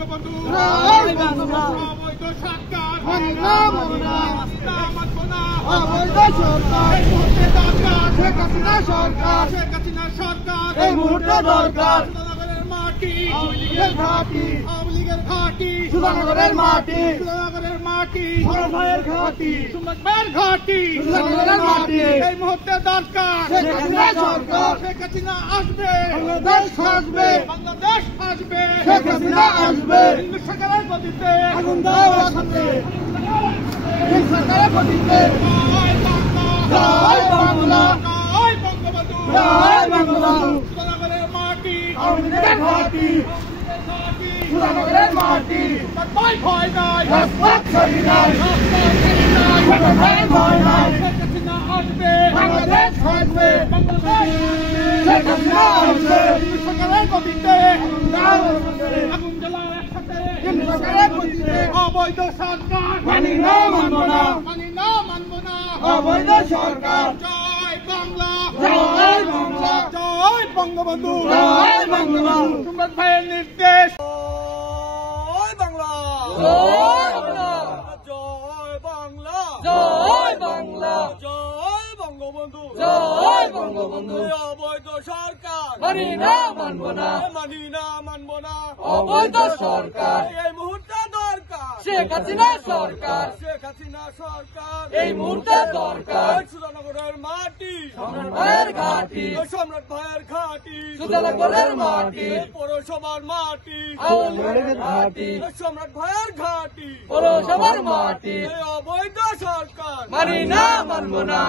বঙ্গবন্ধু জয় বাংলা অবৈধ সরকার মানি না মানব না মানব না অবৈধ সরকার এই মুহূর্তে দরকার শেখ হাসিনা সরকার শেখ হাসিনা সরকার এই মুহূর্তে দরকার সুধানগরের মাটি আওয়ামী লীগের ঘাঁটি আওয়ামী লীগের ঘাঁটি সুধানগরের মাটি সুধানগরের মাটি সুমন ভাইয়ের ঘাঁটি সুমনের ঘাঁটি সুধানগরের মাটি এই মুহূর্তে দরকার শেখ হাসিনা সরকার শেখ হাসিনা আসবে বাংলাদেশ আসবে বাংলাদেশ আসবে শেখ হাসিনা আসবে হিন্দু সরকারের গতিতে আগুন দাও আসামে এই সরকারের গতিতে জয় বাংলা জয় বাংলা জয় বঙ্গবন্ধু জয় বঙ্গবন্ধু সুধানগরের মাটি আওয়ামী লীগের ঘাঁটি সুধানগরের মাটি ভয় ভয় নাই রাজপথ ছড়ি নাই ভয় ভয় নাই শেখ হাসিনা আসবে বাংলাদেশ আসবে বাংলাদেশ শেখ হাসিনা আসবে হিন্দু সরকারের গতিতে আগুন দাও আসামে আগুন জ্বালাও একসাথে হিন্দু সরকারের গতিতে অবৈধ সরকার মানি না মানব না মানি না মানব না অবৈধ সরকার জয় বাংলা জয় বাংলা জয় বঙ্গবন্ধু জয় বঙ্গবন্ধু সুমন ভাইয়ের নির্দেশ জয় বাংলা জয় বাংলা জয় বাংলা জয় বাংলা জয় বঙ্গবন্ধু জয় বঙ্গবন্ধু অবৈধ সরকার মানি না মানব না মানি না মানব না অবৈধ সরকার এই মুহূর্তে দরকার শেখ হাসিনা সরকার শেখ হাসিনা সরকার এই মুহূর্তে দরকার সুধানগরের মাটি সম্রাট ভাইয়ের ঘাঁটি সম্রাট ভাইয়ের ঘাঁটি সুধানগরের মাটি পৌরসভার মাটি আওয়ামী লীগের ঘাঁটি সম্রাট ভাইয়ের ঘাঁটি পৌরসভার মাটি এই অবৈধ সরকার মানি না মানব না